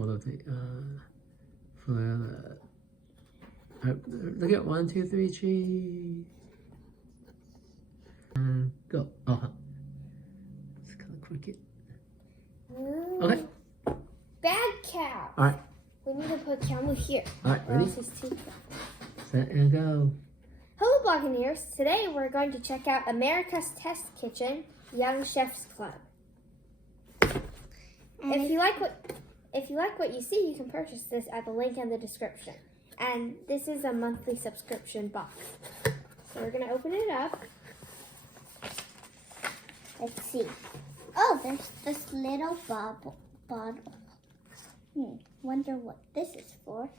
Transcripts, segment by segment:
follow the look at 1, 2, 3 cheese. And go. Oh, it's kind of crooked. Okay. Bad cow. All right. We need to put Camel here. All right. Ready? Set and go. Hello, Buccaneers. Today we're going to check out America's Test Kitchen Young Chefs Club. And if you like what you see, you can purchase this at the link in the description. And this is a monthly subscription box. So we're gonna open it up. Let's see. Oh, there's this little bottle. Wonder what this is for.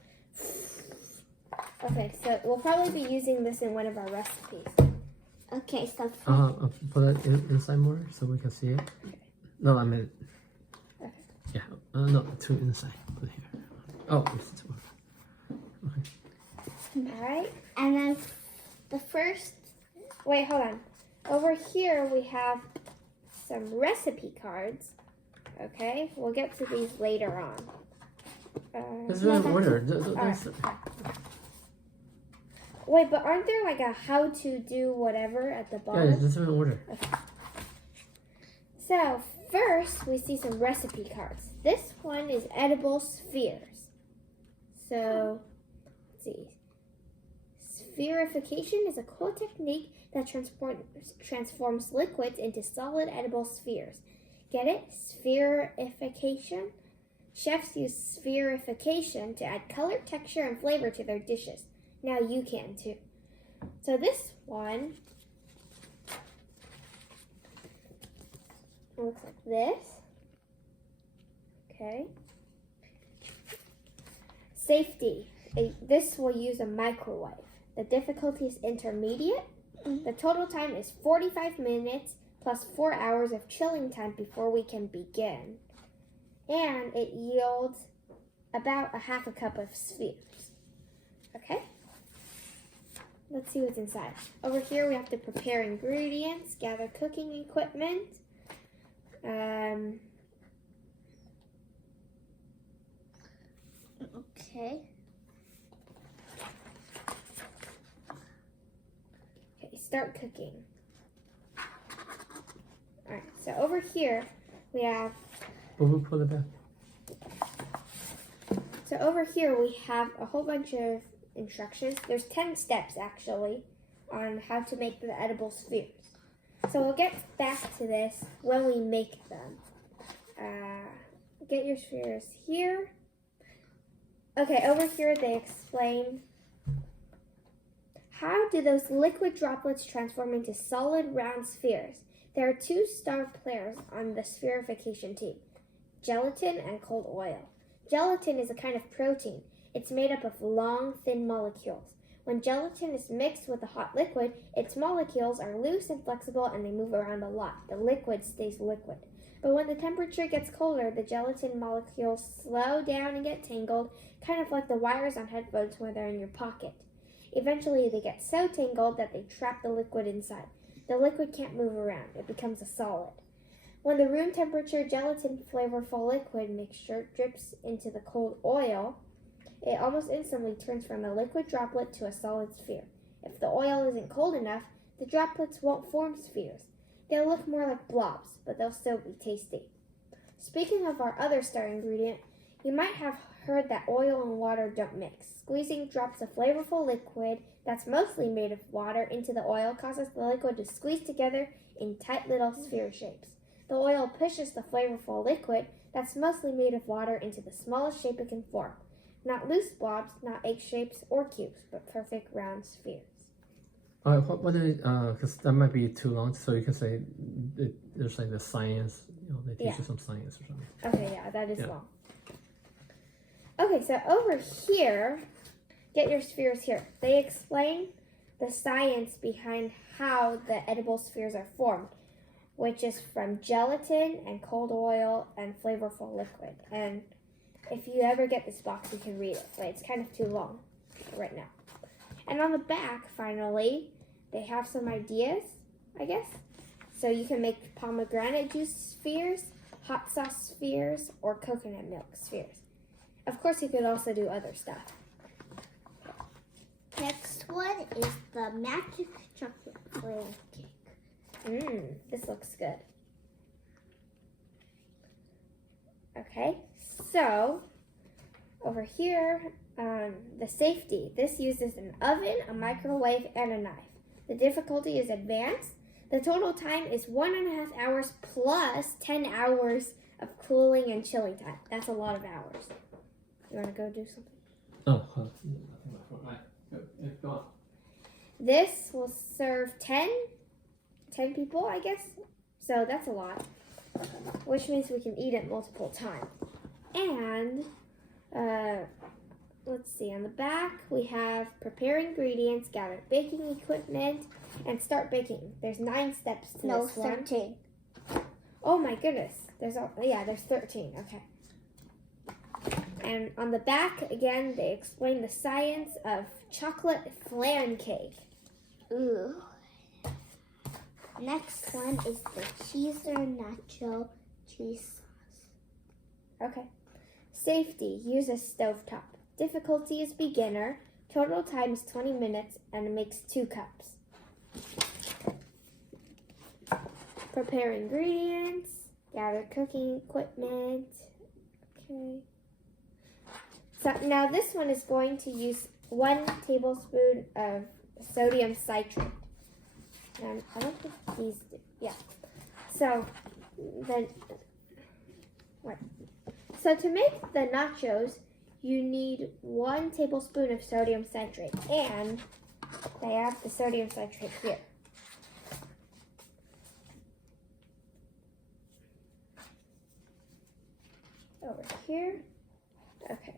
Okay, so we'll probably be using this in one of our recipes. Okay, so Put it inside more so we can see it. No, I meant. Okay. Yeah. No, two inside. Put it here. Oh, it's two. Okay. All right. and then the first. Wait, hold on. Over here we have some recipe cards. Okay, we'll get to these later on. This is in order. Wait, but aren't there like a how to do whatever at the bottom? Yeah, this is in order. Okay. So first we see some recipe cards. This one is edible spheres. So let's see. Spherification is a cool technique that transforms liquids into solid edible spheres. Get it? Spherification? Chefs use spherification to add color, texture, and flavor to their dishes. Now you can too. So this one looks like this. Okay. Safety. This will use a microwave. The difficulty is intermediate. The total time is 45 minutes plus 4 hours of chilling time before we can begin. And it yields about a half a cup of spheres. Okay? Let's see what's inside. Over here we have to prepare ingredients, gather cooking equipment. Okay. Okay, start cooking. Alright, so over here we have We'll pull it back. So over here we have a whole bunch of instructions. There's 10 steps actually on how to make the edible spheres. So we'll get back to this when we make them. Get your spheres here. Okay, over here they explain how do those liquid droplets transform into solid round spheres. There are 2 star players on the spherification team. Gelatin and cold oil. Gelatin is a kind of protein. It's made up of long, thin molecules. When gelatin is mixed with a hot liquid, its molecules are loose and flexible and they move around a lot. The liquid stays liquid. But when the temperature gets colder, the gelatin molecules slow down and get tangled, kind of like the wires on headphones when they're in your pocket. Eventually, they get so tangled that they trap the liquid inside. The liquid can't move around. It becomes a solid. When the room temperature gelatin flavorful liquid mixture drips into the cold oil, it almost instantly turns from a liquid droplet to a solid sphere. If the oil isn't cold enough, the droplets won't form spheres. They'll look more like blobs, but they'll still be tasty. Speaking of our other star ingredient, you might have heard that oil and water don't mix. Squeezing drops of flavorful liquid that's mostly made of water into the oil causes the liquid to squeeze together in tight little sphere shapes. The oil pushes the flavorful liquid that's mostly made of water into the smallest shape it can form. Not loose blobs, not egg shapes or cubes, but perfect round spheres. What is because that might be too long, so you can say there's like the science, they teach you some science or something. Okay, yeah, that is long. Okay, so over here, get your spheres here. They explain the science behind how the edible spheres are formed, which is from gelatin and cold oil and flavorful liquid. And if you ever get this box, you can read it, but it's kind of too long right now. And on the back, finally, they have some ideas, I guess. So you can make pomegranate juice spheres, hot sauce spheres, or coconut milk spheres. Of course, you could also do other stuff. Next one is the magic chocolate flan cake. This looks good. Okay, so over here, the safety. This uses an oven, a microwave, and a knife. The difficulty is advanced. The total time is 1.5 hours plus 10 hours of cooling and chilling time. That's a lot of hours. You want to go do something? Oh, go on. This will serve 10 people, I guess. So that's a lot, which means we can eat it multiple times. And let's see, on the back we have prepare ingredients, gather baking equipment, and start baking. There's 9 steps to this one. 13. Oh my goodness. There's 13. Okay. And on the back, again, they explain the science of chocolate flan cake. Ooh. Next one is the cheese or nacho cheese sauce. Okay. Safety, use a stovetop. Difficulty is beginner. Total time is 20 minutes and it makes 2 cups. Prepare ingredients, gather cooking equipment. Okay. So now this one is going to use 1 tablespoon of sodium citrate. And I don't think these do. Yeah. So then, So to make the nachos, you need 1 tablespoon of sodium citrate, and they have the sodium citrate here. Over here. Okay.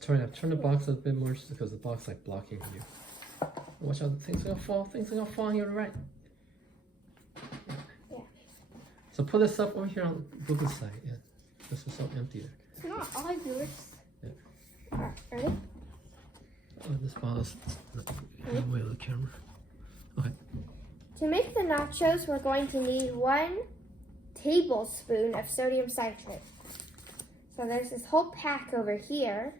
Turn the box a bit more just because the box is like blocking you. Watch out, things are gonna fall. Things are gonna fall on your right. Yeah. So put this up over here on Google's side. Yeah. This is so empty there. It's not all yours. Yeah. Alright, ready? Oh, this bottle's in the way of the camera. Okay. To make the nachos, we're going to need 1 tablespoon of sodium citrate. So there's this whole pack over here.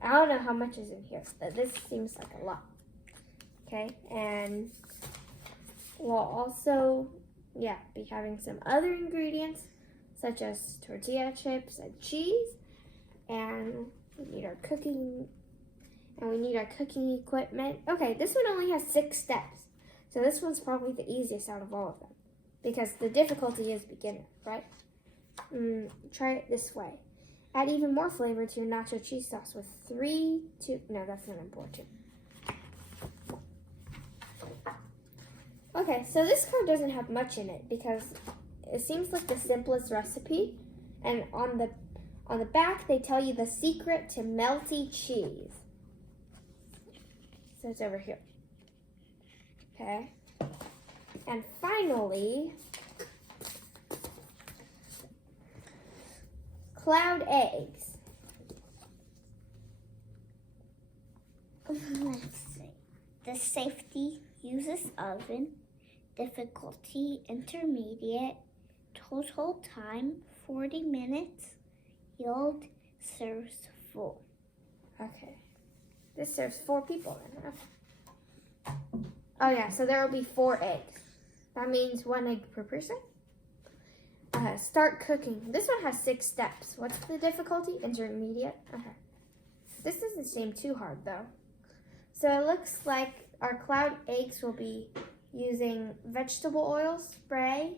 I don't know how much is in here, but this seems like a lot. Okay, and we'll also, be having some other ingredients, such as tortilla chips and cheese, and we need our cooking equipment. Okay, this one only has 6 steps, so this one's probably the easiest out of all of them, because the difficulty is beginner, right? Try it this way. Add even more flavor to your nacho cheese sauce with 3 to... No, that's not important. Okay, so this card doesn't have much in it because it seems like the simplest recipe. And on the back, they tell you the secret to melty cheese. So it's over here. Okay. And finally, cloud eggs. Let's see. The safety uses oven. Difficulty intermediate. Total time 40 minutes. Yield serves full. Okay. This serves 4 people then. Oh yeah, so there will be 4 eggs. That means 1 egg per person. Start cooking. This one has 6 steps. What's the difficulty? Intermediate. Okay. This doesn't seem too hard though. So it looks like our cloud eggs will be using vegetable oil spray,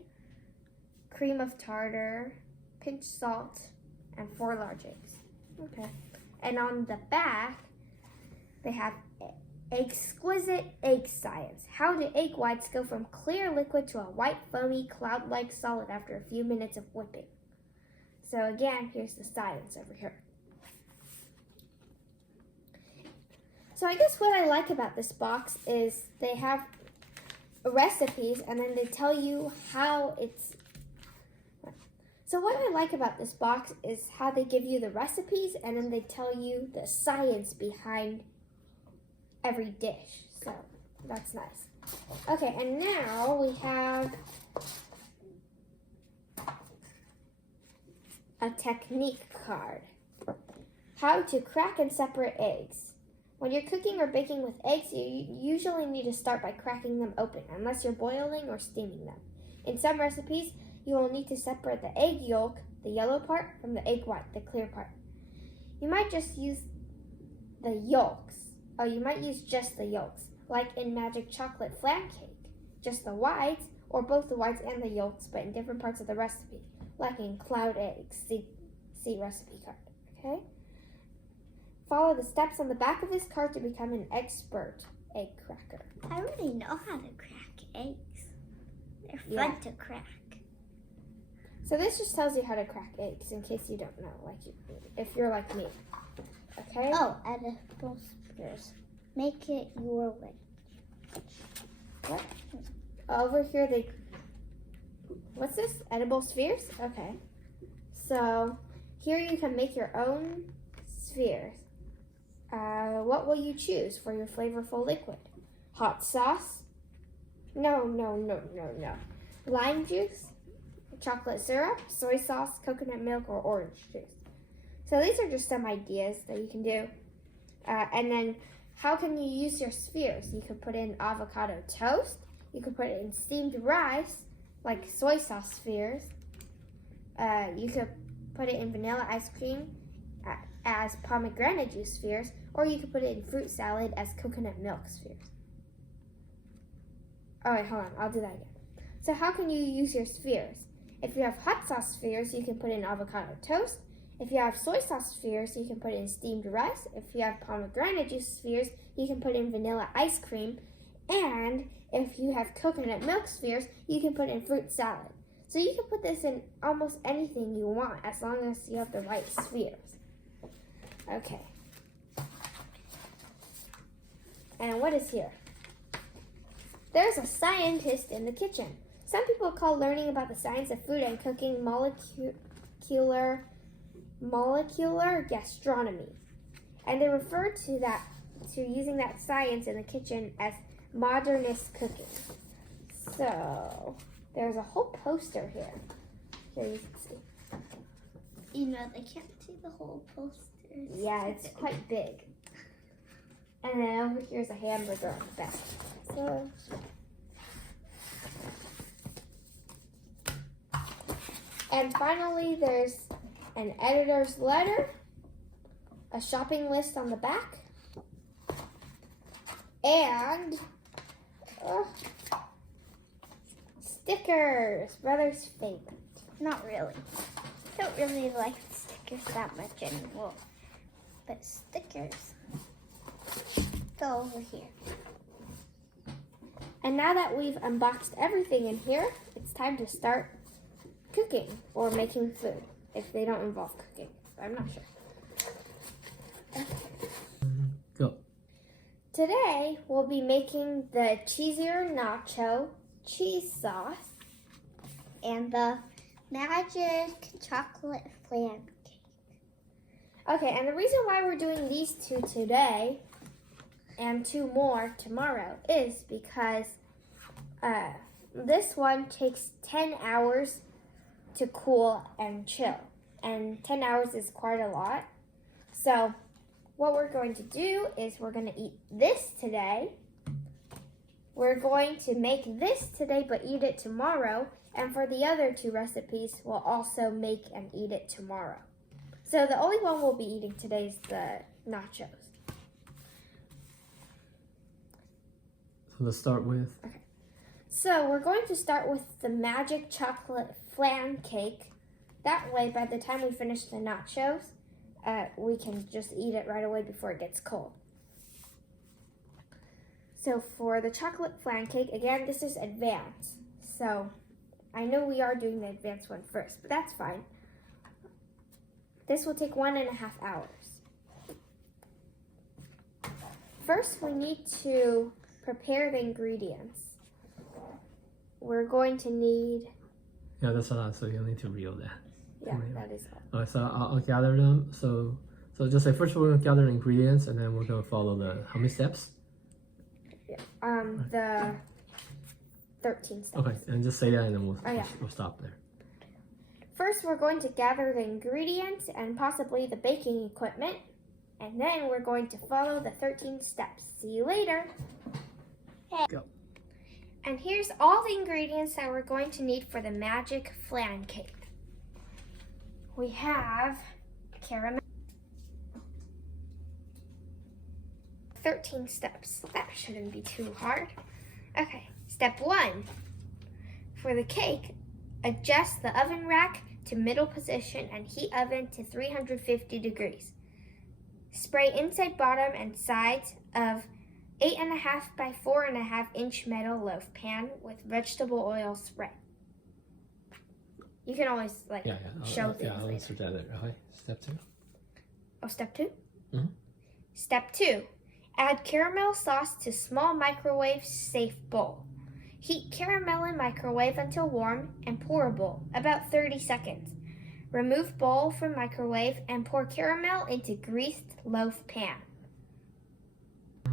cream of tartar, pinch salt, and 4 large eggs. Okay. And on the back, they have exquisite egg science. How do egg whites go from clear liquid to a white, foamy, cloud-like solid after a few minutes of whipping? So again, here's the science over here. So I guess what I like about this box is they have recipes and then they tell you how it's... So what I like about this box is how they give you the recipes and then they tell you the science behind every dish. So that's nice. Okay, and now we have a technique card. How to crack and separate eggs. When you're cooking or baking with eggs, you usually need to start by cracking them open, unless you're boiling or steaming them. In some recipes, you will need to separate the egg yolk, the yellow part, from the egg white, the clear part. You might just use the yolks. Oh, you might use just the yolks, like in Magic Chocolate Flan Cake. Just the whites, or both the whites and the yolks, but in different parts of the recipe, like in Cloud Eggs. See recipe card, okay? Follow the steps on the back of this card to become an expert egg cracker. I already know how to crack eggs. They're fun to crack. So this just tells you how to crack eggs, in case you don't know, if you're like me. Okay? Oh, edible spheres. Make it your way. What? Over here, what's this? Edible spheres? Okay. So here you can make your own spheres. What will you choose for your flavorful liquid? Hot sauce? No. Lime juice, chocolate syrup, soy sauce, coconut milk, or orange juice. So these are just some ideas that you can do. And then how can you use your spheres? You could put in avocado toast. You could put it in steamed rice, like soy sauce spheres. You could put it in vanilla ice cream as pomegranate juice spheres, or you could put it in fruit salad as coconut milk spheres. All right, hold on, I'll do that again. So how can you use your spheres? If you have hot sauce spheres, you can put in avocado toast. If you have soy sauce spheres, you can put in steamed rice. If you have pomegranate juice spheres, you can put in vanilla ice cream. And if you have coconut milk spheres, you can put in fruit salad. So you can put this in almost anything you want as long as you have the right spheres. Okay. And what is here? There's a scientist in the kitchen. Some people call learning about the science of food and cooking molecular gastronomy. And they refer to using that science in the kitchen as modernist cooking. So there's a whole poster here. Here you can see. You know, they can't see the whole poster. Yeah, it's quite big. And then over here's a hamburger on the back. So and finally, there's an editor's letter, a shopping list on the back, and stickers, brother's favorite. Not really. I don't really like stickers that much anymore. But stickers. Go over here. And now that we've unboxed everything in here, it's time to start cooking or making food if they don't involve cooking. I'm not sure. Go. Today we'll be making the cheesier nacho cheese sauce and the magic chocolate flan cake. Okay, and the reason why we're doing these two today and two more tomorrow is because this one takes 10 hours to cool and chill. And 10 hours is quite a lot. So what we're going to do is we're going to eat this today. We're going to make this today but eat it tomorrow. And for the other two recipes, we'll also make and eat it tomorrow. So the only one we'll be eating today is the nachos. So let's start with. Okay. So we're going to start with the magic chocolate flan cake. That way, by the time we finish the nachos, we can just eat it right away before it gets cold. So for the chocolate flan cake, again, this is advanced. So I know we are doing the advanced one first, but that's fine. This will take 1.5 hours. First, we need to prepare the ingredients. We're going to need... Yeah, that's a lot, so you'll need to reel that. Yeah, that is all. Alright, so I'll gather them. So just say first we're going to gather ingredients, and then we're going to follow how many steps? The 13 steps. Okay, and just say that, and then we'll yeah. we'll stop there. First, we're going to gather the ingredients and possibly the baking equipment. And then we're going to follow the 13 steps. See you later. Go. And here's all the ingredients that we're going to need for the magic flan cake. We have caramel. 13 steps. That shouldn't be too hard. Okay, step 1. For the cake, adjust the oven rack to middle position and heat oven to 350 degrees. Spray inside, bottom, and sides of 8.5 by 4.5 inch metal loaf pan with vegetable oil spray. You can always show things later. Let's start that. Okay, step 2. Oh, step 2? Mm-hmm. Step 2. Add caramel sauce to small microwave safe bowl. Heat caramel in microwave until warm and pourable, about 30 seconds. Remove bowl from microwave and pour caramel into greased loaf pan.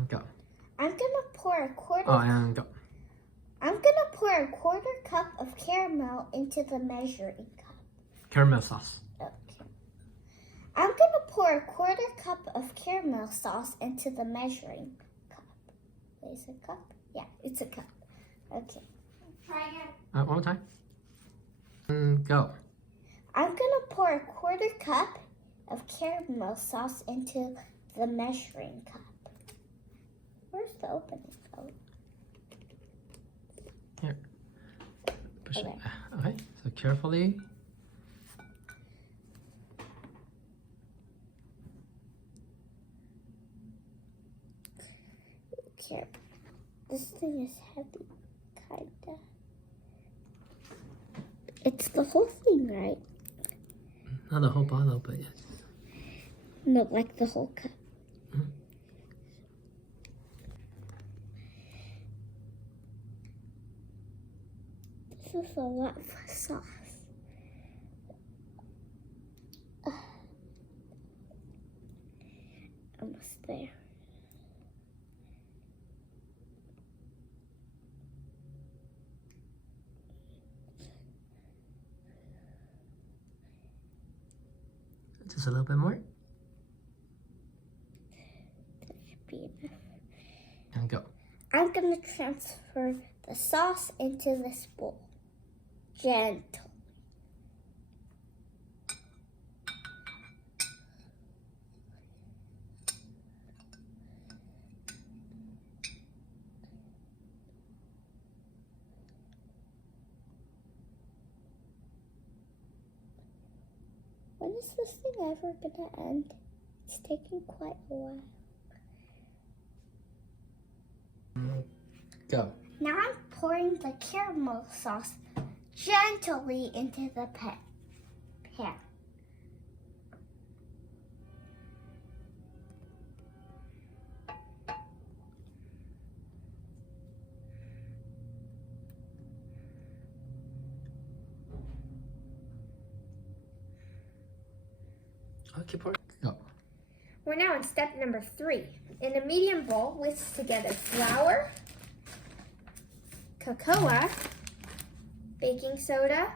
Go. I'm gonna pour a quarter. Oh, and go. I'm gonna pour a quarter cup of caramel into the measuring cup. Caramel sauce. Okay. I'm gonna pour a quarter cup of caramel sauce into the measuring cup. Is it a cup? Yeah, it's a cup. Okay. Try again. One more time. And go. I'm gonna pour a quarter cup of caramel sauce into the measuring cup. Where's the opening? Oh. Here. Push Okay. it. Okay, so carefully. Here. This thing is heavy, kinda. It's the whole thing, right? Not the whole bottle, but yes. No, like the whole cup. Mhm. This is a lot of sauce. Almost there. Just a little bit more. That should be enough. And go. I'm gonna transfer the sauce into this bowl. Gentle. When is this thing ever gonna end? It's taking quite a while. Go. Now I'm pouring the caramel sauce gently into the pan. Okay, pour it. Go. We're now in step number 3. In a medium bowl, whisk together flour, cocoa, baking soda,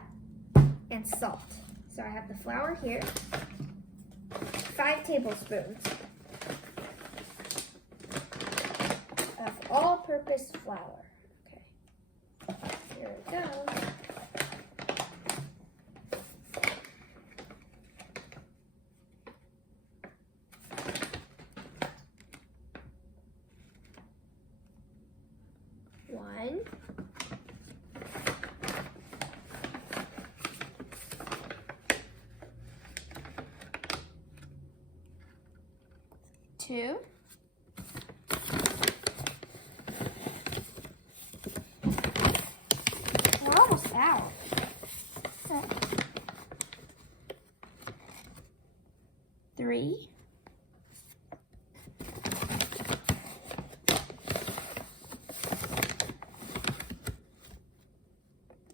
and salt. So I have the flour here. 5 tablespoons of all-purpose flour. Okay, here it goes. One. Two. We're almost out. Three.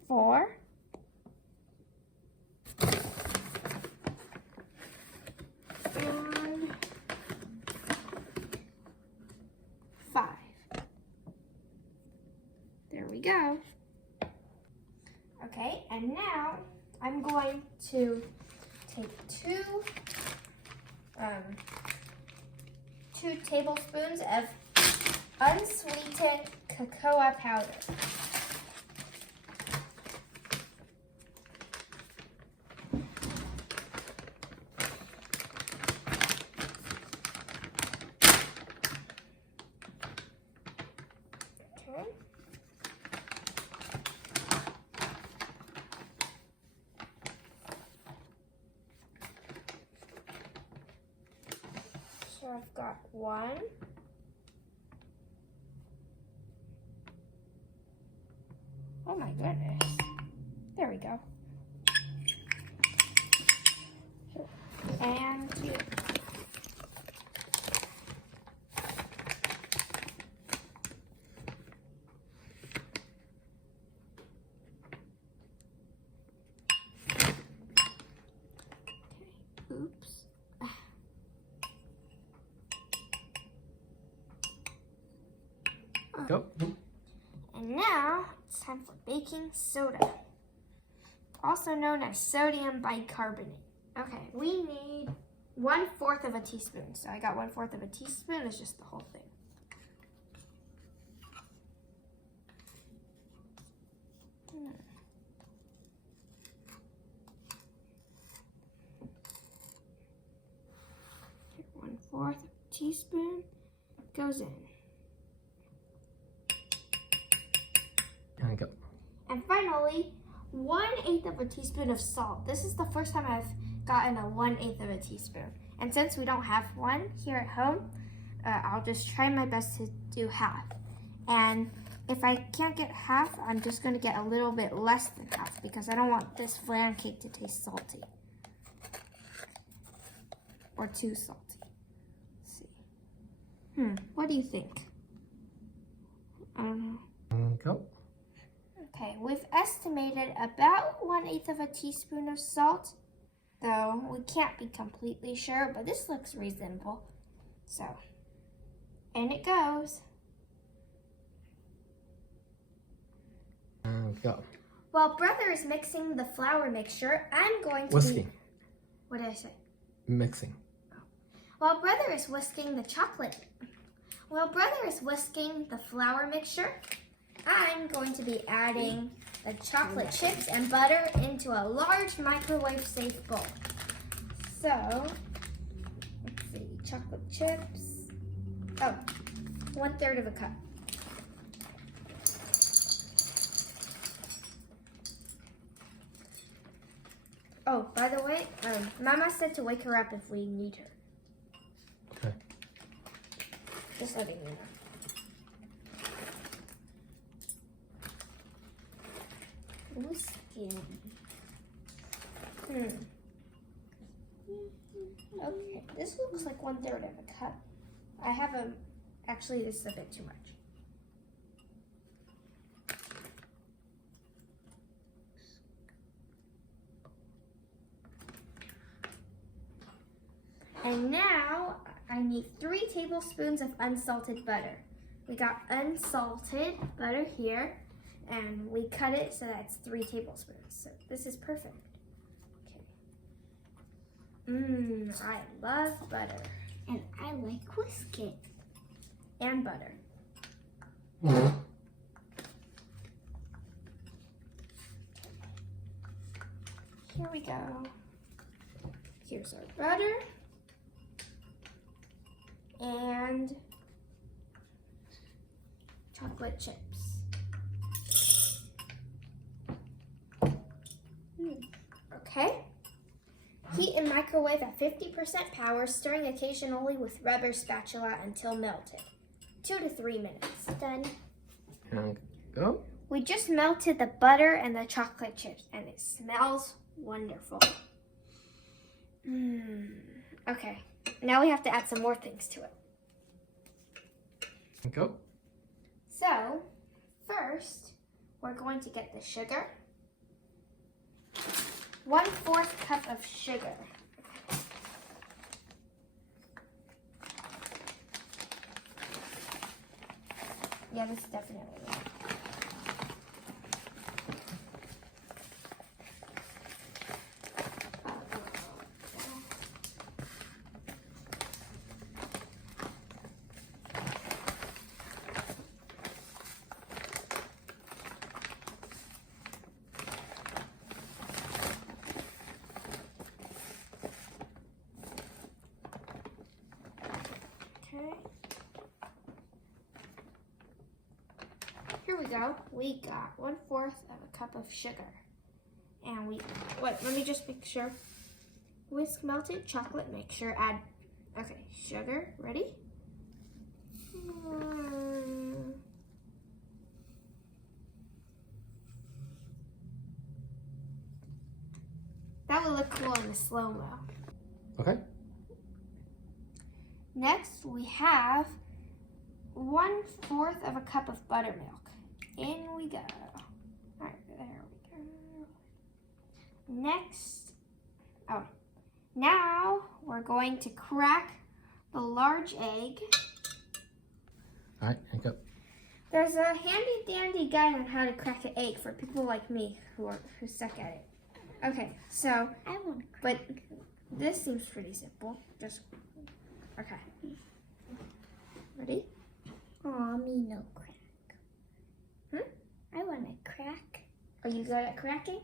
4. And 5. There we go. Okay, and now I'm going to take two tablespoons of unsweetened cocoa powder. Okay. So I've got one. Oh my goodness. There we go. And two. Oops. Go. And now it's time for baking soda, also known as sodium bicarbonate. Okay, we need 1/4 of a teaspoon. So I got 1/4 of a teaspoon. It's just the whole thing. Okay, 1/4 teaspoon goes in. And go. And finally, 1/8 of a teaspoon of salt. This is the first time I've gotten a 1/8 of a teaspoon. And since we don't have one here at home, I'll just try my best to do half. And if I can't get half, I'm just going to get a little bit less than half because I don't want this flan cake to taste salty or too salty. Let's see. What do you think? I don't know. And go. Okay, we've estimated about 1/8 of a teaspoon of salt, though we can't be completely sure, but this looks reasonable. So, and it goes. And go. While brother is mixing the flour mixture, I'm going to Whisking. What did I say? Mixing. While brother is whisking the flour mixture, I'm going to be adding the chocolate chips and butter into a large microwave-safe bowl. So, let's see, chocolate chips. Oh, 1/3 of a cup. Oh, by the way, Mama said to wake her up if we need her. Okay. Just letting you know. Whisking. Okay, this looks like 1/3 of a cup. I have actually this is a bit too much. And now I need 3 tablespoons of unsalted butter. We got unsalted butter here. And we cut it so that's 3 tablespoons. So this is perfect. Okay. I love butter. And I like whisking. And butter. Here we go. Here's our butter. And chocolate chips. Okay. Heat and microwave at 50% power, stirring occasionally with rubber spatula until melted. 2 to 3 minutes. Done. And go. We just melted the butter and the chocolate chips, and it smells wonderful. Okay. Now we have to add some more things to it. And go. So, first, we're going to get the sugar. 1/4 cup of sugar. Yeah, this is definitely it. Okay. Here we go. We got 1/4 of a cup of sugar. And let me just make sure. Whisk melted chocolate mixture, add, okay, sugar, ready? That would look cool in the slow-mo. Okay. Next, we have 1/4 of a cup of buttermilk. In we go. All right, there we go. Next, now we're going to crack the large egg. All right, and go. There's a handy-dandy guide on how to crack an egg for people like me who suck at it. Okay, so this seems pretty simple. Just okay. Ready? Aw, me no crack. I want to crack. Are you good at cracking?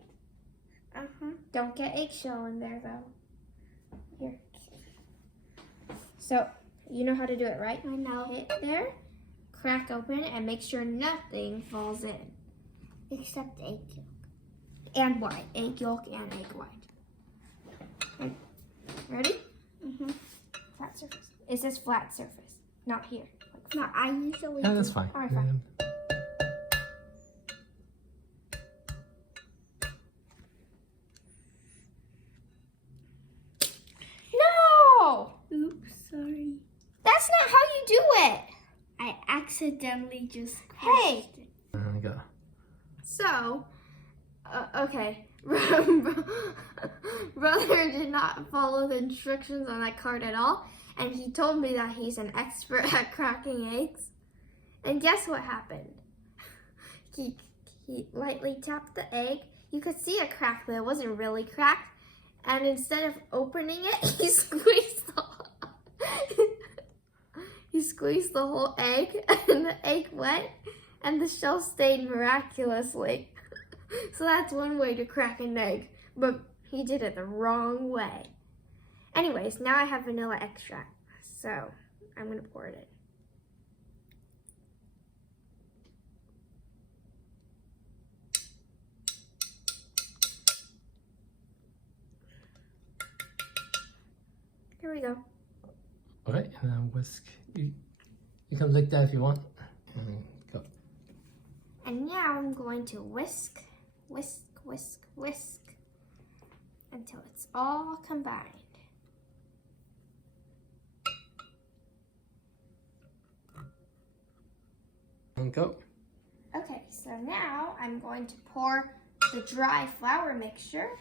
Don't get eggshell in there though. Here. So you know how to do it, right? I know. Hit there, crack open, and make sure nothing falls in. Except egg yolk. And white. Egg yolk and egg white. Okay. Ready? Flat surface. It says flat surface, not here. No, I usually Yeah, that's fine. All right, fine. No! Oops, sorry. That's not how you do it. I accidentally just Hey! And go. So, okay. Brother did not follow the instructions on that card at all, and he told me that he's an expert at cracking eggs. And guess what happened? He lightly tapped the egg. You could see a crack, but it wasn't really cracked. And instead of opening it, he squeezed the whole egg, and the egg went, and the shell stayed miraculously. So that's one way to crack an egg, but he did it the wrong way. Anyways, now I have vanilla extract, so I'm gonna pour it in. Here we go. Okay, and then whisk. You can lick that if you want. And then go. And now I'm going to whisk, whisk, whisk, whisk until it's all combined. And go. Okay, so now I'm going to pour the dry flour mixture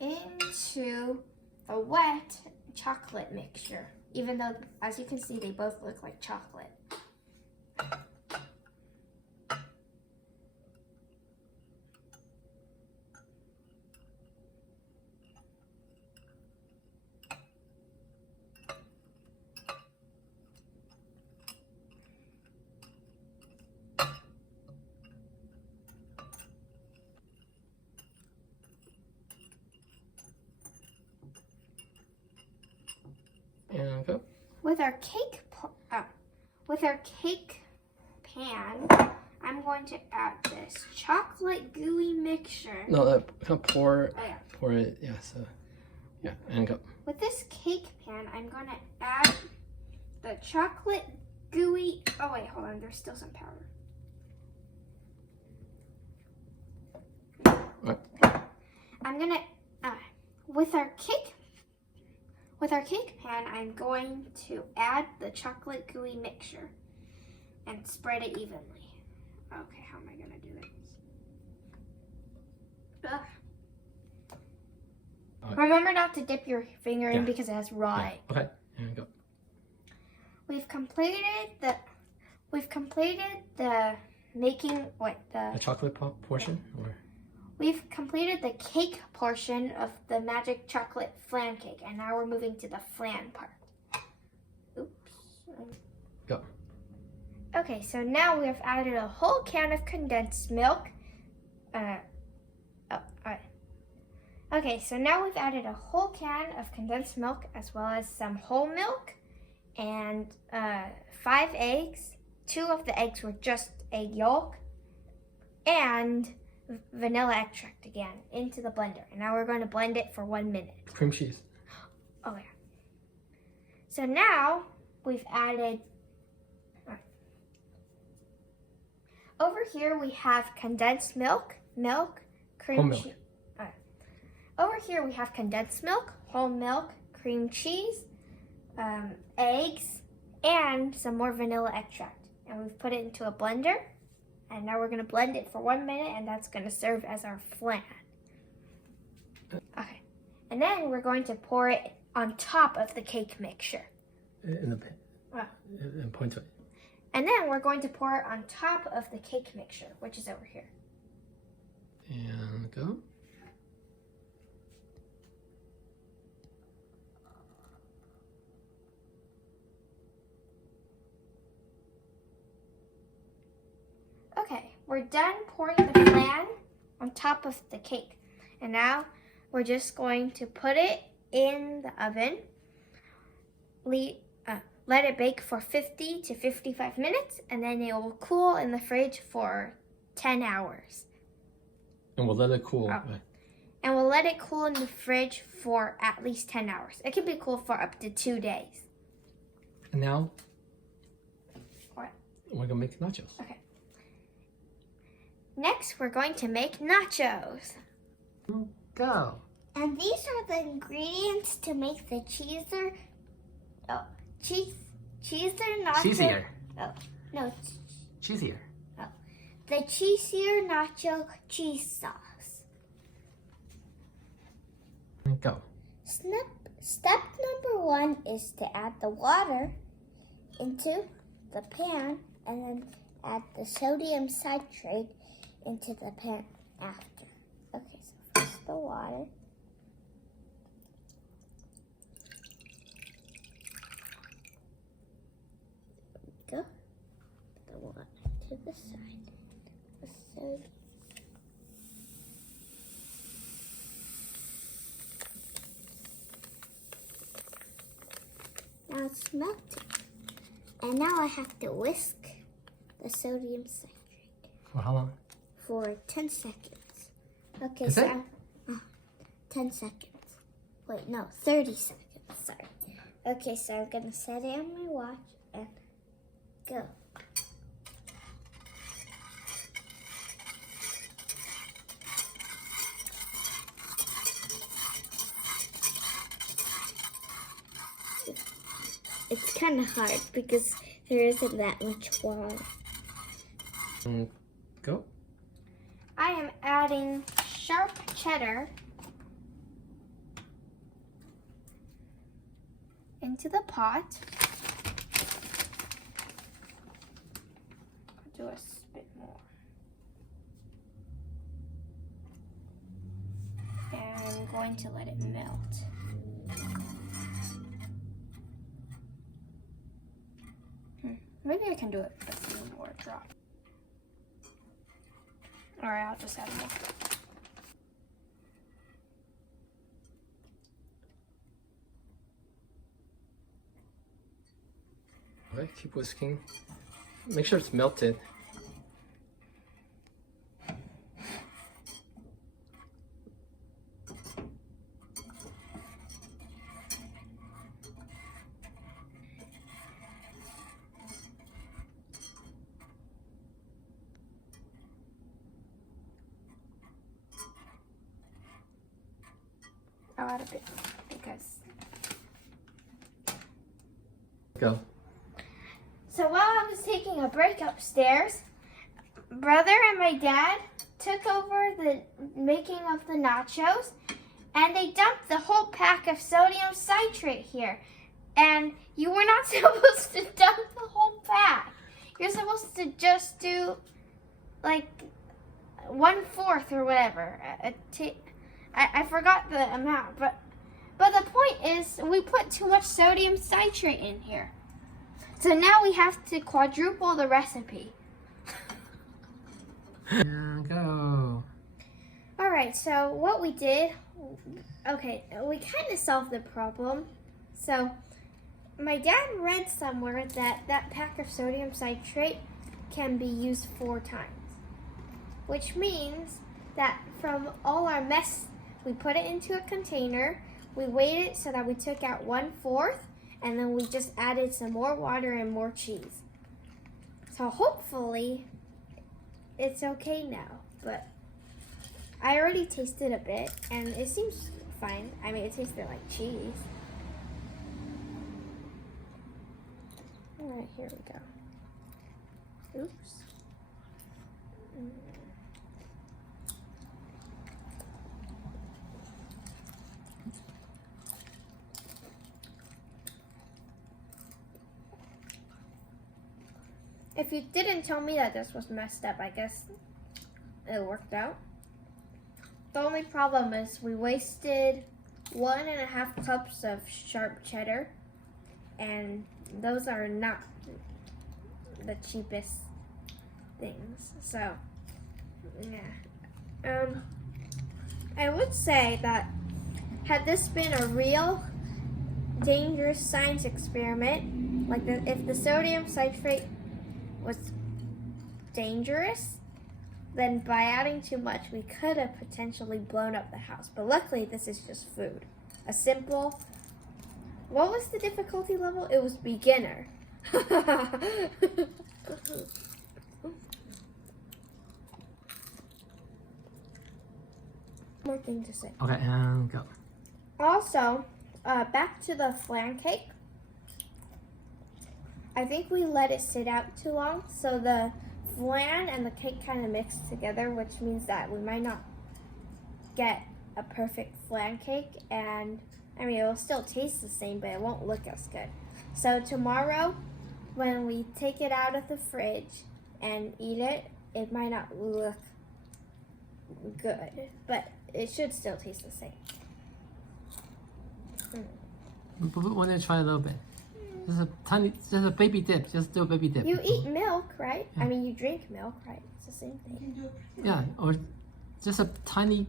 into the wet chocolate mixture, even though, as you can see, they both look like chocolate. And go. With our cake pan, I'm going to add this chocolate gooey mixture. No, that pour. Oh, yeah. Pour it. Yeah. So. Yeah, and go. With this cake pan, I'm going to add the chocolate gooey. Oh wait, hold on. There's still some powder. Right. I'm gonna with our cake pan, I'm going to add the chocolate gooey mixture and spread it evenly. Okay, how am I gonna do this? Ugh. Remember not to dip your finger in because it has raw egg. Okay, and go. We've completed the making The chocolate portion, or we've completed the cake portion of the magic chocolate flan cake, and now we're moving to the flan part. Oops. go. Okay, so now we have added a whole can of condensed milk. Okay, so now we've added a whole can of condensed milk as well as some whole milk and 5 eggs. 2 of the eggs were just egg yolk, and vanilla extract again into the blender. And now we're going to blend it for 1 minute. Cream cheese. Oh yeah. So now we've added, over here we have condensed milk, cream Whole milk. cheese. Over here we have condensed milk, whole milk, cream cheese, eggs, and some more vanilla extract. And we've put it into a blender. And now we're going to blend it for 1 minute, and that's going to serve as our flan. Okay. And then we're going to pour it on top of the cake mixture. In the pan. And point to it. And then we're going to pour it on top of the cake mixture, which is over here. And go. Okay, we're done pouring the flan on top of the cake. And now we're just going to put it in the oven. Let it bake for 50 to 55 minutes, and then it will cool in the fridge for 10 hours. And we'll let it cool. Oh. And we'll let it cool in the fridge for at least 10 hours. It can be cool for up to 2 days. And now What? we're gonna make nachos. Okay. Next, we're going to make nachos. Go. And these are the ingredients to make the cheeser nacho. Cheesier. Oh, no, Cheesier. the cheesier nacho cheese sauce. And go. Step number 1 is to add the water into the pan and then add the sodium citrate into the pan after. Okay, so first the water. Go. The water to the side. The sodium. Now it's melting. And now I have to whisk the sodium citrate. For how long? For 10 seconds. Okay, Is so 10 seconds. Wait, no, 30 seconds. Sorry. Okay, so I'm gonna set it on my watch and go. It's kind of hard because there isn't that much water. And go. I am adding sharp cheddar into the pot. I'll do a bit more. And I'm going to let it melt. Maybe I can do it a few more drops. Alright, I'll just add more. Okay, keep whisking. Make sure it's melted. I'll add a bit because. Go. So while I was taking a break upstairs, brother and my dad took over the making of the nachos, and they dumped the whole pack of sodium citrate here. And you were not supposed to dump the whole pack. You're supposed to just do like 1/4 or whatever. I forgot the amount, but the point is we put too much sodium citrate in here. So now we have to quadruple the recipe. And go. Alright, so what we did, okay, we kind of solved the problem. So My dad read somewhere that that pack of sodium citrate can be used 4 times, which means that from all our mess, we put it into a container, we weighed it so that we took out 1/4, and then we just added some more water and more cheese. So hopefully it's okay now, but I already tasted a bit and it seems fine. I mean, it tasted like cheese. All right, here we go. Oops. If you didn't tell me that this was messed up, I guess it worked out. The only problem is we wasted 1.5 cups of sharp cheddar, and those are not the cheapest things. So, yeah. I would say that had this been a real dangerous science experiment, like if the sodium citrate was dangerous, then by adding too much, we could have potentially blown up the house. But luckily, this is just food. A simple. What was the difficulty level? It was beginner. More thing to say. Okay, and go. Also, back to the flan cake. I think we let it sit out too long, so the flan and the cake kind of mixed together, which means that we might not get a perfect flan cake, and I mean, it will still taste the same, but it won't look as good. So tomorrow, when we take it out of the fridge and eat it, it might not look good, but it should still taste the same. But we want to try a little bit. Just a baby dip. Just do a baby dip. You eat milk, right? I mean, you drink milk, right? It's the same thing. Yeah, or just a tiny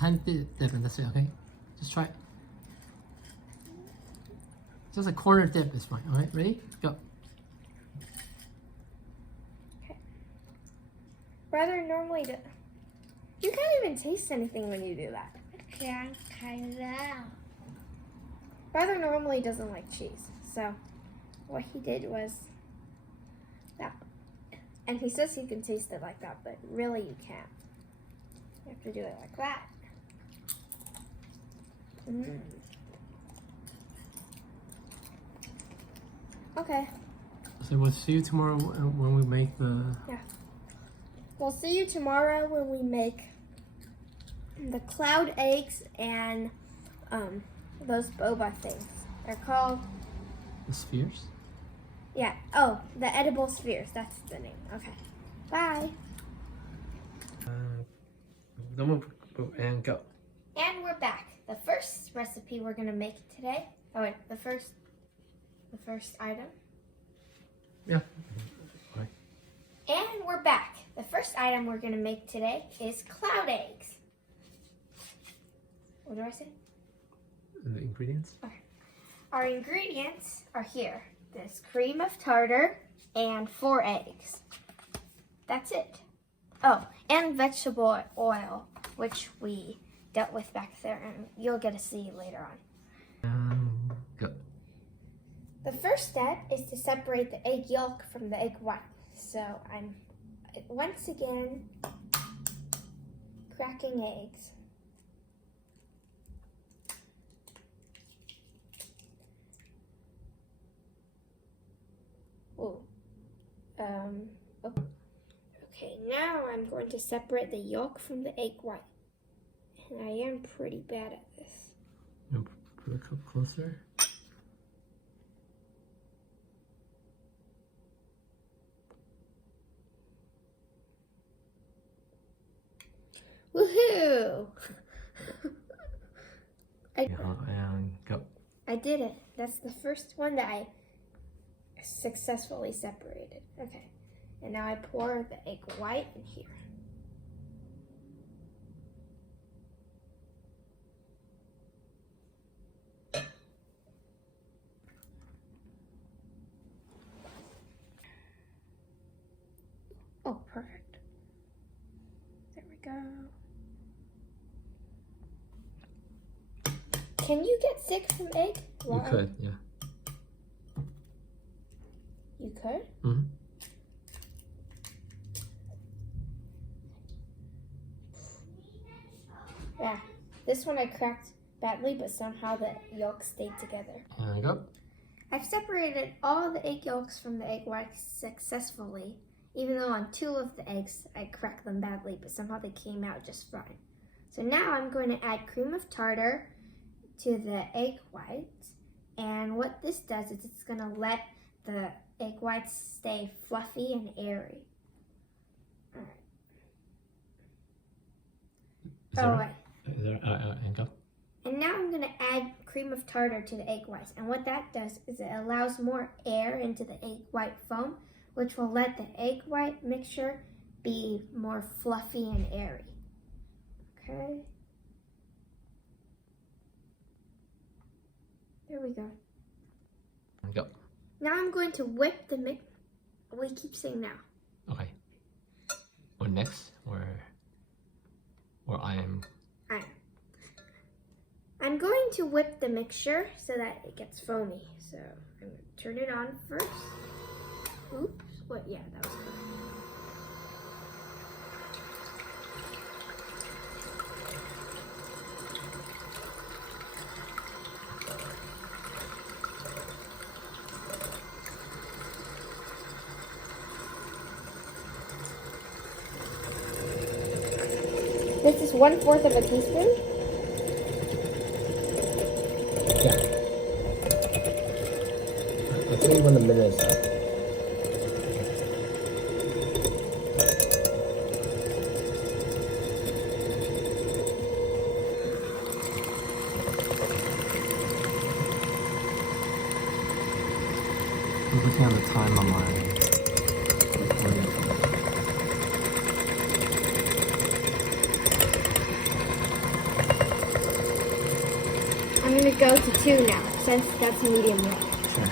dip, and that's it. Okay, just try it. Just a corner dip is fine. All right, ready? Go. Okay. Brother normally you can't even taste anything when you do that. Can't kind of. Brother normally doesn't like cheese, so what he did was that. And he says he can taste it like that, but really you can't. You have to do it like that. Okay. So we'll see you tomorrow when we make the. Yeah. We'll see you tomorrow when we make the cloud eggs and those boba things. They're called. The spheres? Yeah. Oh, the edible spheres. That's the name. Okay. Bye. And go. And we're back. The first recipe we're gonna make today. Oh wait, the first item. Yeah. Okay. And we're back. The first item we're gonna make today is cloud eggs. What do I say? The ingredients? Okay. Our ingredients are here. There's cream of tartar and 4 eggs. That's it. Oh, and vegetable oil, which we dealt with back there, and you'll get to see later on. Go. The first step is to separate the egg yolk from the egg white. So I'm once again cracking eggs. Oh. Okay, now I'm going to separate the yolk from the egg white. And I am pretty bad at this. You put a cup closer. Woohoo! And go. I did it. That's the first one that I successfully separated. Okay. And now I pour the egg white in here. Can you get sick from egg? You could, yeah. You could? Mm-hmm. Yeah. This one I cracked badly, but somehow the yolk stayed together. There we go. I've separated all the egg yolks from the egg whites successfully, even though on 2 of the eggs I cracked them badly, but somehow they came out just fine. So now I'm going to add cream of tartar to the egg whites, and what this does is it's going to let the egg whites stay fluffy and airy. Alright. Is there, and go. And now I'm going to add cream of tartar to the egg whites. And what that does is it allows more air into the egg white foam, which will let the egg white mixture be more fluffy and airy. Okay. There we go. Go. Now I'm going to whip the mix. We keep saying now. Okay. Or next, or I am. I'm going to whip the mixture so that it gets foamy. So I'm going to turn it on first. Oops. What? Yeah, that was good. This is 1/4 of a teaspoon. Yeah. I'll tell you when the minute is up. I'm looking at the time on my recording. I'm going to go to 2 now, since that's medium rare. Sure.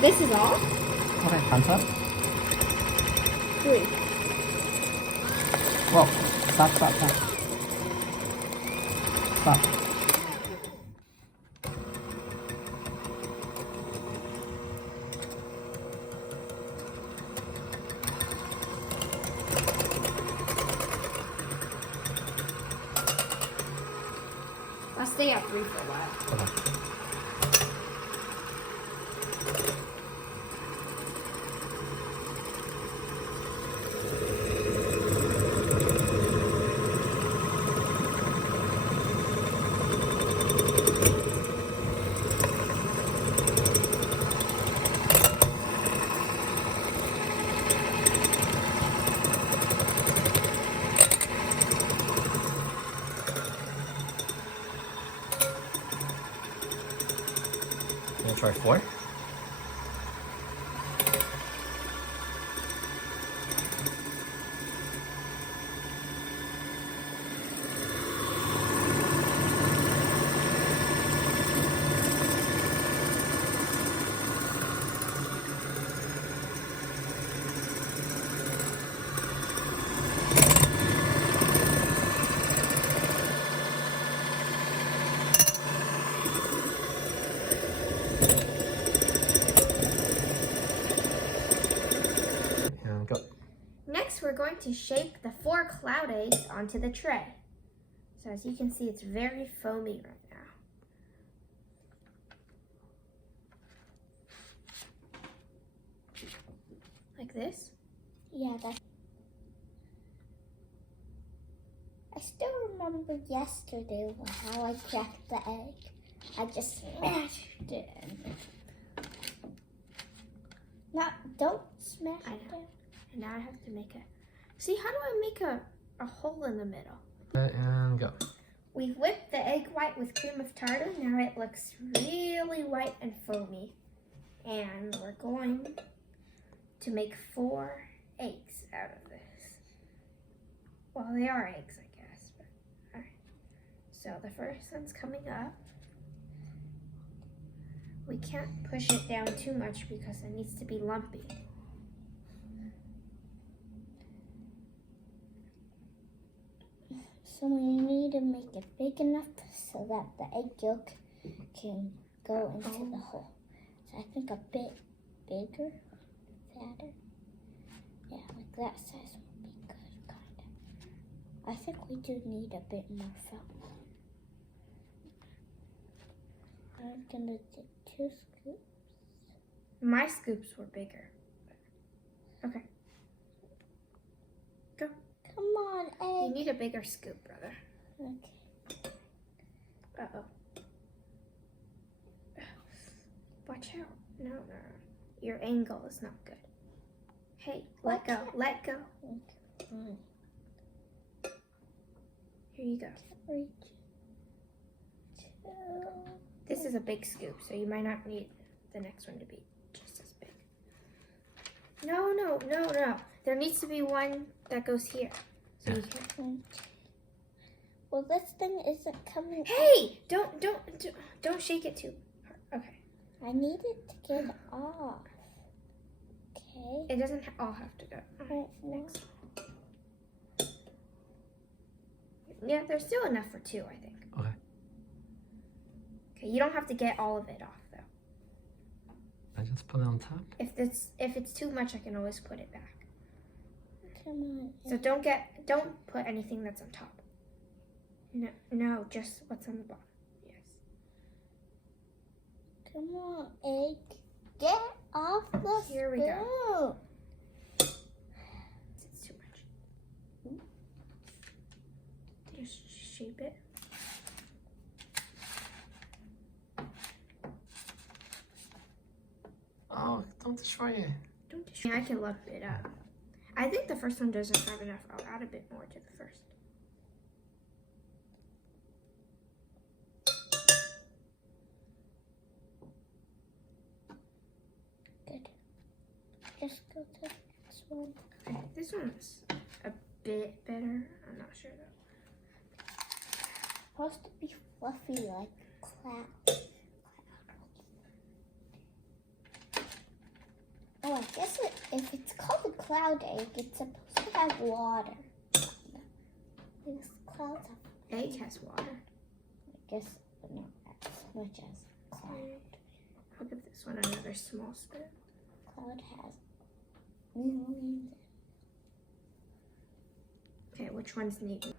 This is all? Okay, time's up. 3. Whoa. Stop. Stop. I'll stay at 3 for a while. Okay. You wanna try 4? And go. Next, we're going to shake the 4 cloud eggs onto the tray. So as you can see, it's very foamy right now. Like this. Yeah, that's... I still remember yesterday how I cracked the egg. I just smashed it. Now, don't smash I it. know. And now I have to make a... See, how do I make a hole in the middle? And go. We whipped the egg white with cream of tartar. Now it looks really white and foamy. And we're going to make 4 eggs out of this. Well, they are eggs, I guess. But, all right. So the first one's coming up. We can't push it down too much because it needs to be lumpy. So we need to make it big enough so that the egg yolk can go into the hole. So I think a bit bigger, fatter. Yeah, like that size would be good, kind of. I think we do need a bit more felt. I'm gonna do 2 scoops. My scoops were bigger. Okay. Go. Come on, You egg. need a bigger scoop, brother. Okay. Uh-oh. Watch out. No. Your angle is not good. Hey, let go. Let go. Okay. Here you go. Reach. 2. This is a big scoop, so you might not need the next one to be just as big. No. There needs to be one that goes here. So you can... Well, this thing isn't coming. Hey! Don't shake it too hard. Okay. I need it to get off. Okay. It doesn't all have to go. Right, next. Yeah, there's still enough for 2, I think. Okay. Okay, you don't have to get all of it off though. I just put it on top. If it's too much, I can always put it back. Come on. So don't put anything that's on top. No, just what's on the bottom. Yes. Come on, egg. Get off the Here we go. spoon. It's too much. Just shape it. Oh, don't destroy it. Don't destroy. I can look it up. I think the first one doesn't have enough. I'll add a bit more to the first. Good. Just go to the next one. Okay, this one's a bit better. I'm not sure though. Supposed to be fluffy like cloud. Oh, I guess if it's called a cloud egg, it's supposed to have water. These clouds have Egg has water. I guess not as much as cloud. I'll give this one another small spoon. Cloud has millions. Okay, which one's needed?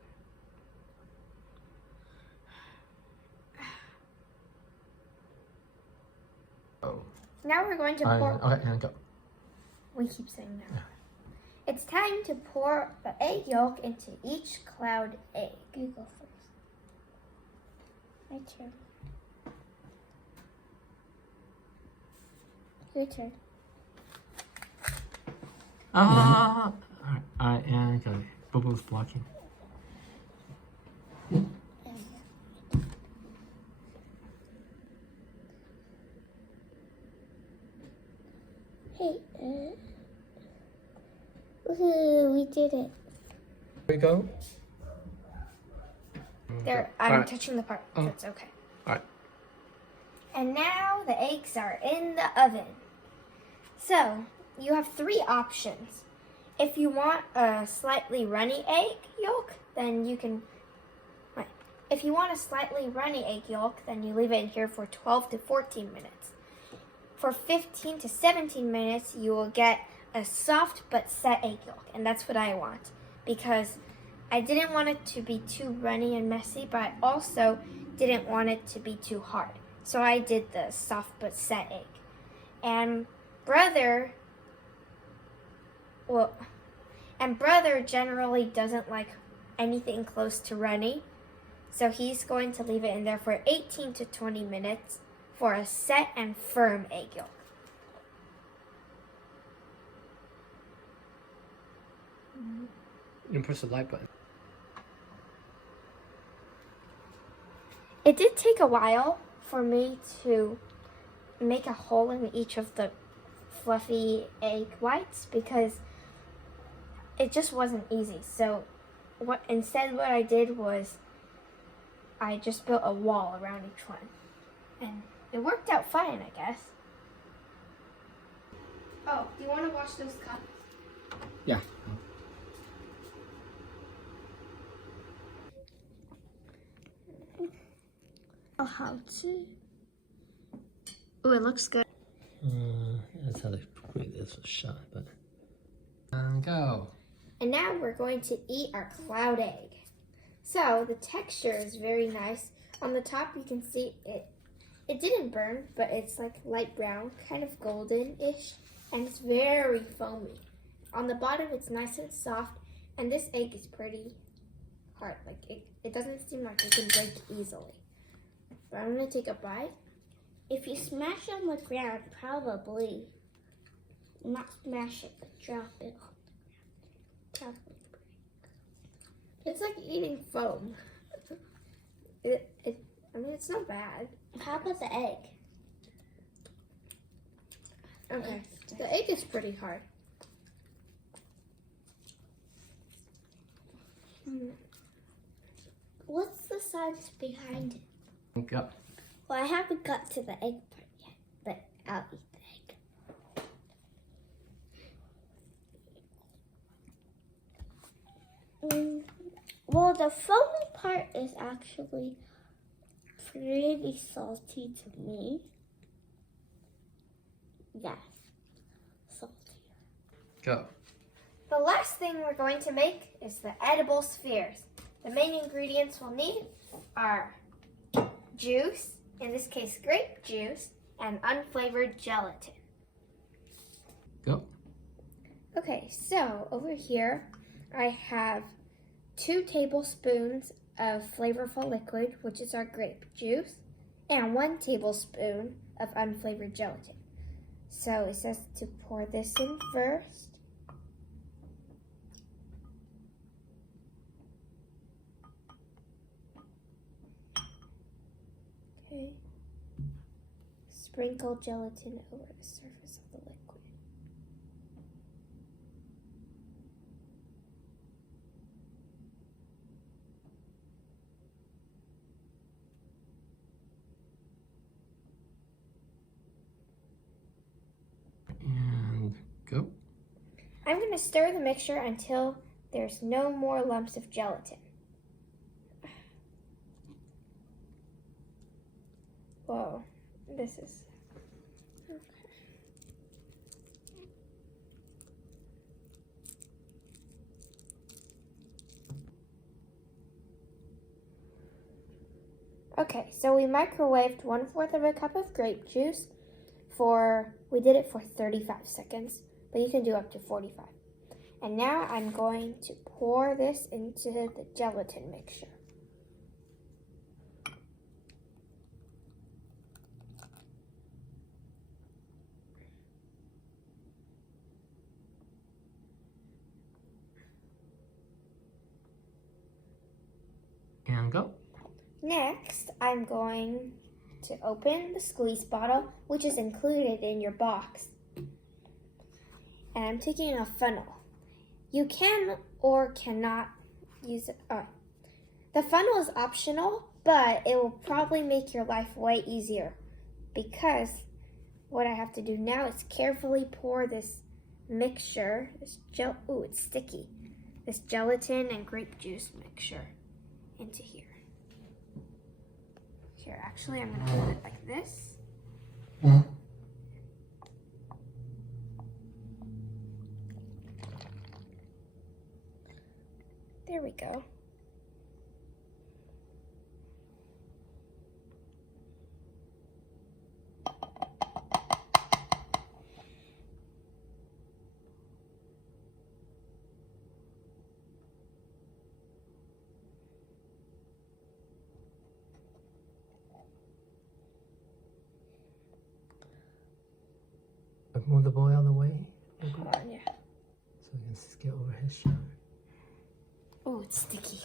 Oh. Now we're going to All pour. right, okay, and go. We keep saying that. It's time to pour the egg yolk into each cloud egg. You go first. My turn. Your turn. Ah! Alright, and go. Bubbles blocking. Hey, woohoo, we did it. Here we go. There, I'm Alright. touching the part. Oh. That's okay. Alright. And now the eggs are in the oven. So, you have 3 options. If you want a slightly runny egg yolk, then you can... Right. If you want a slightly runny egg yolk, then you leave it in here for 12 to 14 minutes. For 15 to 17 minutes, you will get a soft but set egg yolk. And that's what I want. Because I didn't want it to be too runny and messy, but I also didn't want it to be too hard. So I did the soft but set egg. And brother generally doesn't like anything close to runny. So he's going to leave it in there for 18 to 20 minutes for a set and firm egg yolk. You press the like button. It did take a while for me to make a hole in each of the fluffy egg whites because it just wasn't easy. So what I did was I just built a wall around each one. And it worked out fine, I guess. Oh, do you want to wash those cups? Yeah. how to. Oh, it looks good. That's how to create this shot, but. Go. And now we're going to eat our cloud egg. So the texture is very nice. On the top you can see it didn't burn, but it's like light brown, kind of golden-ish, and it's very foamy. On the bottom it's nice and soft, and this egg is pretty hard. Like it doesn't seem like it can break easily. But I'm gonna take a bite. If you smash it on the ground, probably. Not smash it, but drop it on the ground. Probably break. It's like eating foam. I mean, it's not bad. How about the egg? Okay, the egg is pretty hard. What's the science behind it? Go. Well, I haven't got to the egg part yet, but I'll eat the egg. Well, the foamy part is actually pretty salty to me. Yeah, salty. Go. The last thing we're going to make is the edible spheres. The main ingredients we'll need are juice, in this case grape juice, and unflavored gelatin. Go. Okay, so over here I have 2 tablespoons of flavorful liquid, which is our grape juice, and 1 tablespoon of unflavored gelatin. So it says to pour this in first. Okay. Sprinkle gelatin over the surface of the liquid. And go. I'm going to stir the mixture until there's no more lumps of gelatin. Whoa, this is... Okay, so we microwaved 1/4 of a cup of grape juice we did it for 35 seconds, but you can do up to 45. And now I'm going to pour this into the gelatin mixture. And go. Next, I'm going to open the squeeze bottle, which is included in your box. And I'm taking a funnel. You can or cannot use it. The funnel is optional, but it will probably make your life way easier, because what I have to do now is carefully pour this mixture, ooh, it's sticky, this gelatin and grape juice mixture into here. Here, actually, I'm going to hold it like this. There we go. Move the boy out of the way. Hold on, yeah. So we can get over his shoulder. Oh, it's sticky.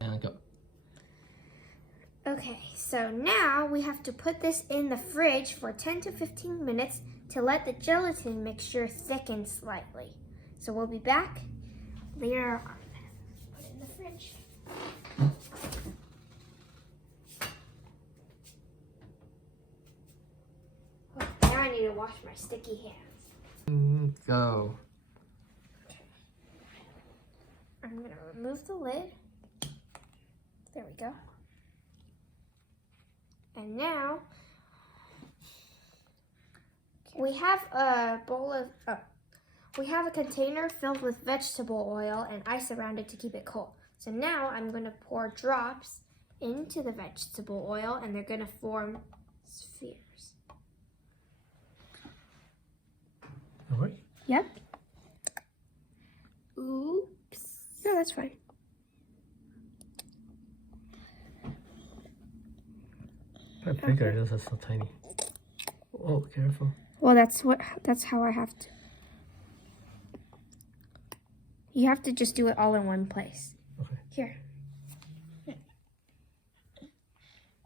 And go. Okay, so now we have to put this in the fridge for 10 to 15 minutes to let the gelatin mixture thicken slightly. So we'll be back later on. Put it in the fridge. Oh, now I need to wash my sticky hands. Go. I'm gonna remove the lid. There we go. And now we have a we have a container filled with vegetable oil and ice around it to keep it cold. So now I'm going to pour drops into the vegetable oil and they're going to form spheres. All right. Yep. Oops. No, that's fine. My finger, this is so tiny. Oh, careful. Well, that's how I have to. You have to just do it all in one place. Okay. Here.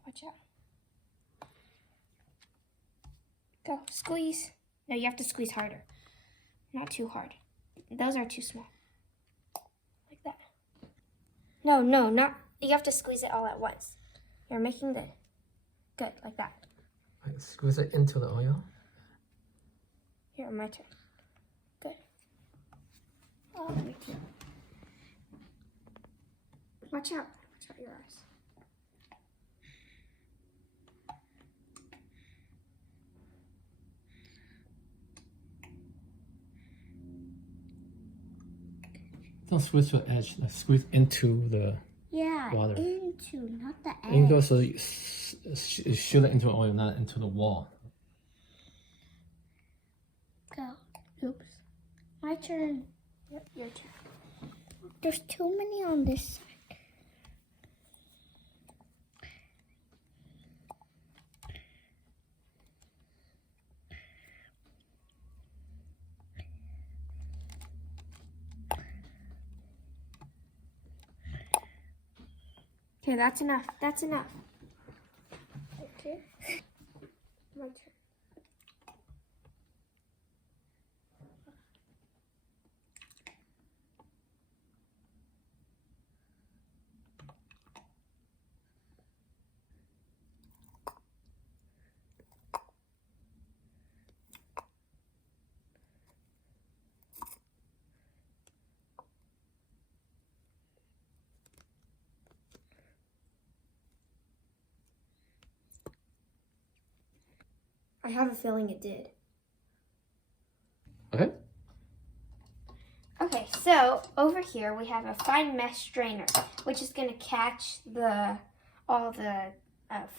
Watch out. Go, squeeze. No, you have to squeeze harder. Not too hard. Those are too small. Like that. No, not. You have to squeeze it all at once. You're making the. Good, like that. Squeeze it into the oil. Here, my turn. Good. Oh, me too. Watch out. Watch out your eyes. Don't squeeze to the edge. Like squeeze into the water. Into, not the edge. And go so you shoot it into the oil, not into the wall. Go. Oops. My turn. Yep, your turn. There's too many on this side. Okay, that's enough. That's enough. Okay. My turn. I have a feeling it did. Okay. Okay, so over here we have a fine mesh strainer, which is going to catch all the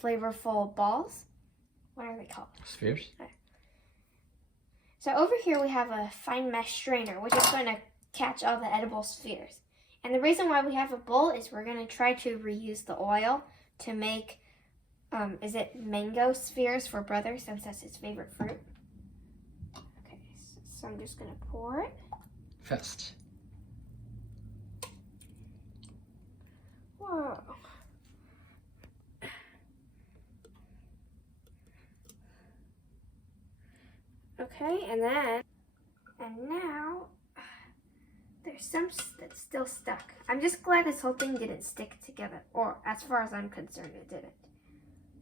flavorful balls. What are they called? Spheres. Okay. So over here we have a fine mesh strainer, which is going to catch all the edible spheres. And the reason why we have a bowl is we're going to try to reuse the oil to make is it mango spheres for brother, since that's his favorite fruit? Okay, so I'm just gonna pour it. Fast. Whoa. Okay, and now there's some that's still stuck. I'm just glad this whole thing didn't stick together, or as far as I'm concerned, it didn't.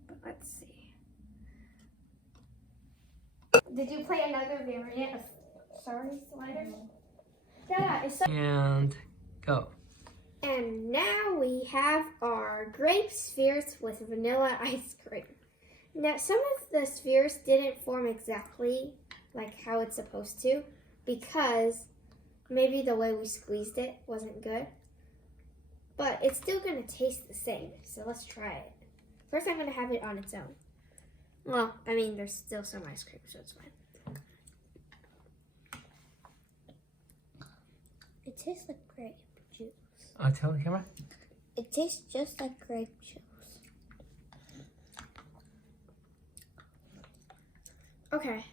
But let's see. Did you play another variant of sliders? Yeah, it's so. And go. And now we have our grape spheres with vanilla ice cream. Now, some of the spheres didn't form exactly like how it's supposed to because maybe the way we squeezed it wasn't good. But it's still going to taste the same, so let's try it. First, I'm going to have it on its own. Well, I mean, there's still some ice cream, so it's fine. It tastes like grape juice. Tell the camera. It tastes just like grape juice. Okay.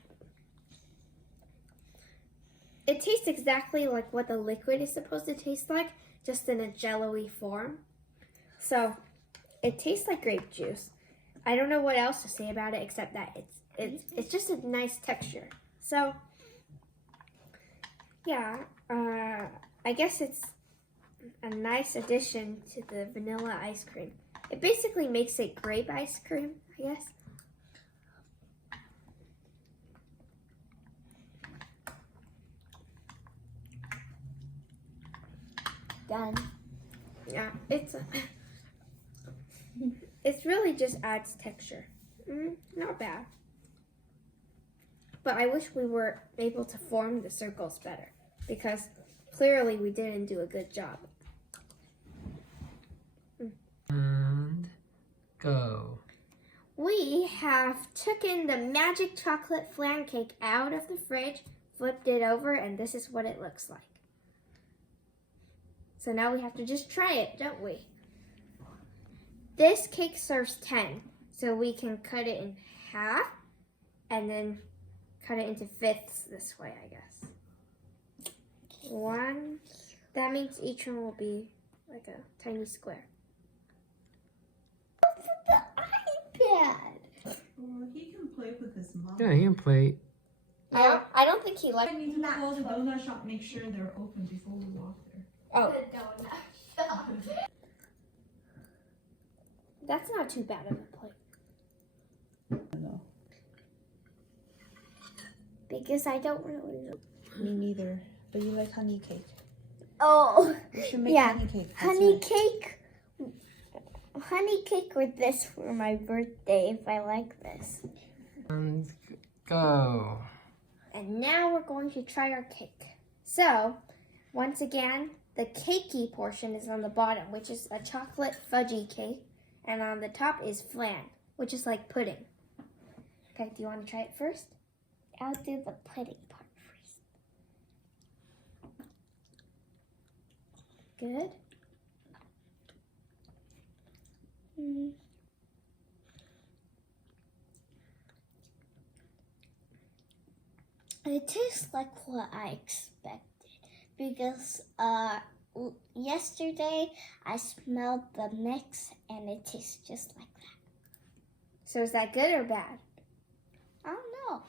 It tastes exactly like what the liquid is supposed to taste like, just in a jello-y form. So, it tastes like grape juice. I don't know what else to say about it except that it's just a nice texture. So, yeah, I guess it's a nice addition to the vanilla ice cream. It basically makes it grape ice cream, I guess. Done. Yeah, it's really just adds texture. Not bad. But I wish we were able to form the circles better because clearly we didn't do a good job. And go. We have taken the magic chocolate flan cake out of the fridge, flipped it over, and this is what it looks like. So now we have to just try it, don't we? This cake serves 10, so we can cut it in half and then cut it into fifths this way, I guess. 1. That means each one will be like a tiny square. The iPad. Well, he can play with his mom. Yeah, you can play. Yeah, I don't think he I likes need to call the donut shop, make sure they're open before we walk there. Oh, The donut shop. that's not too bad of a plate. No, Because I don't really know. me neither. But you like honey cake. Oh, We should make yeah. honey cake. That's honey what- cake. Honey cake with this for my birthday if I like this. And go. And now we're going to try our cake. So, once again, the cakey portion is on the bottom, which is a chocolate fudgy cake. And on the top is flan, which is like pudding. Okay, do you want to try it first? I'll do the pudding part first. Good. It tastes like what I expected because yesterday I smelled the mix and it tastes just like that. So is that good or bad? I don't know.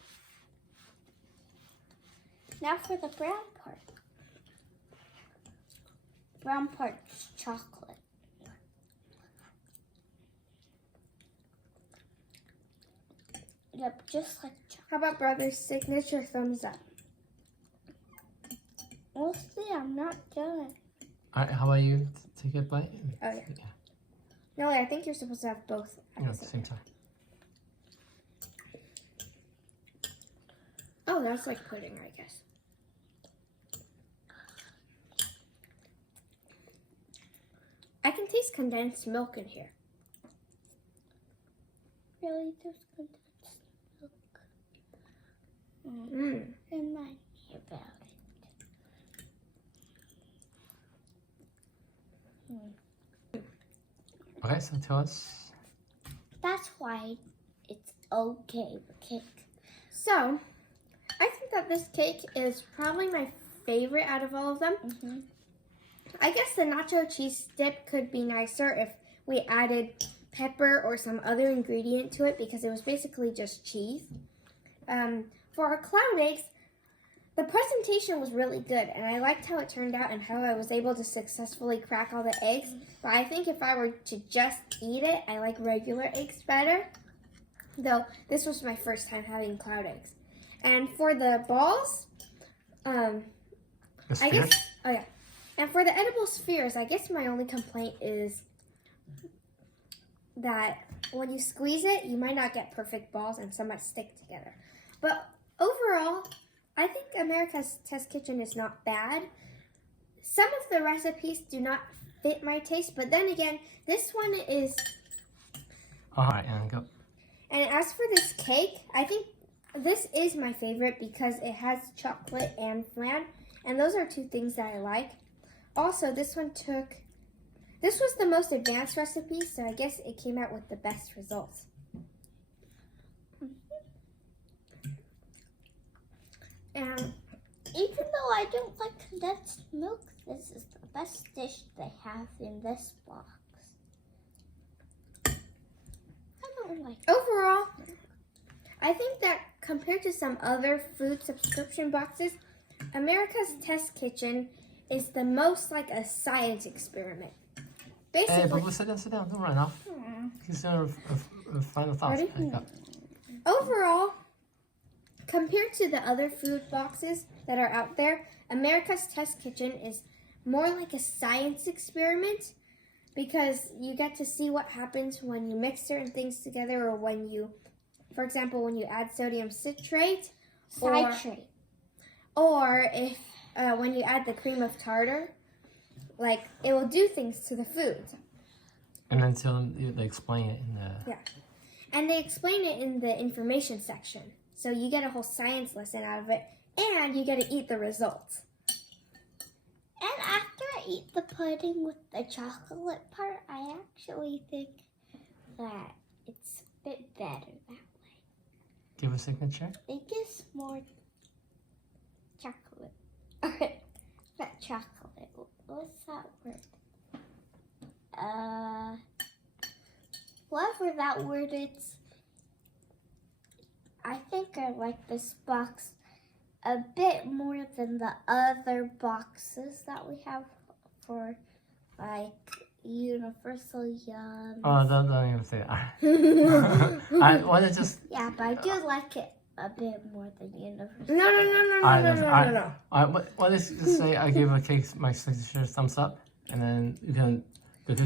Now for the brown part. Brown part's chocolate. Yep, just like chocolate. How about brother's signature thumbs up? We'll see, I'm not done. Alright, how about you take a bite? Oh, yeah. No, wait, I think you're supposed to have both Yeah, at the same time. Oh, that's like pudding, I guess. I can taste condensed milk in here. Really, there's condensed milk. Mmm. Remind me about it. Okay, so tell us. That's why it's okay, the cake. So, I think that this cake is probably my favorite out of all of them. Mm-hmm. I guess the nacho cheese dip could be nicer if we added pepper or some other ingredient to it because it was basically just cheese. For our cloud eggs, the presentation was really good and I liked how it turned out and how I was able to successfully crack all the eggs. But I think if I were to just eat it, I like regular eggs better. Though this was my first time having cloud eggs. And for the balls, I guess, oh yeah. And for the edible spheres, I guess my only complaint is that when you squeeze it, you might not get perfect balls and some might stick together. But overall, I think America's Test Kitchen is not bad. Some of the recipes do not fit my taste, but then again, this one is... Alright, and go. And as for this cake, I think this is my favorite because it has chocolate and flan, and those are two things that I like. Also, this was the most advanced recipe, so I guess it came out with the best results. And Even though I don't like condensed milk, this is the best dish they have in this box. I don't like overall, I think that compared to some other food subscription boxes, America's Test Kitchen is the most like a science experiment. Hey, Basically, but sit down, don't run off. Consider a final thoughts. Ready? Okay, go. overall, compared to the other food boxes that are out there, America's Test Kitchen is more like a science experiment. because you get to see what happens when you mix certain things together, or when you, for example, when you add sodium citrate, Citrate. or if when you add the cream of tartar, like it will do things to the food. And then they explain it in the. Yeah. And they explain it in the information section. So you get a whole science lesson out of it, and you get to eat the results. And after I eat the pudding with the chocolate part, I actually think that it's a bit better that way. Give a signature. It gives more chocolate. Not chocolate. What's that word? Whatever that word is. I think I like this box a bit more than the other boxes that we have for like Universal Yum. Oh, don't even say that. I want to just. Yeah, but I do like it a bit more than Universal. No. What is just say? I give a cake my signature thumbs up, and then you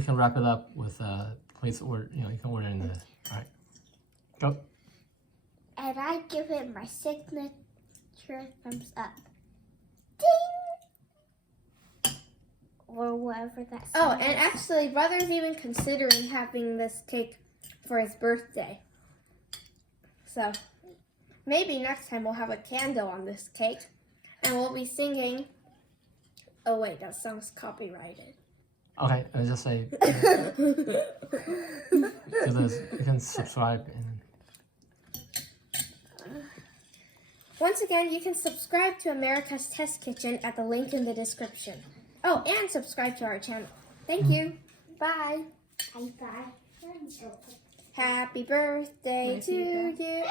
can wrap it up with place order. You can order in the. All right, go. And I give it my signature thumbs up. Ding! Or whatever that sounds. Oh, and actually, Brother's even considering having this cake for his birthday. So, maybe next time we'll have a candle on this cake. And we'll be singing... Oh wait, that song's copyrighted. Okay, I'll just say. So you can subscribe and. Once again, you can subscribe to America's Test Kitchen at the link in the description. Oh, and subscribe to our channel. Thank you. Bye. Bye. Happy birthday to you.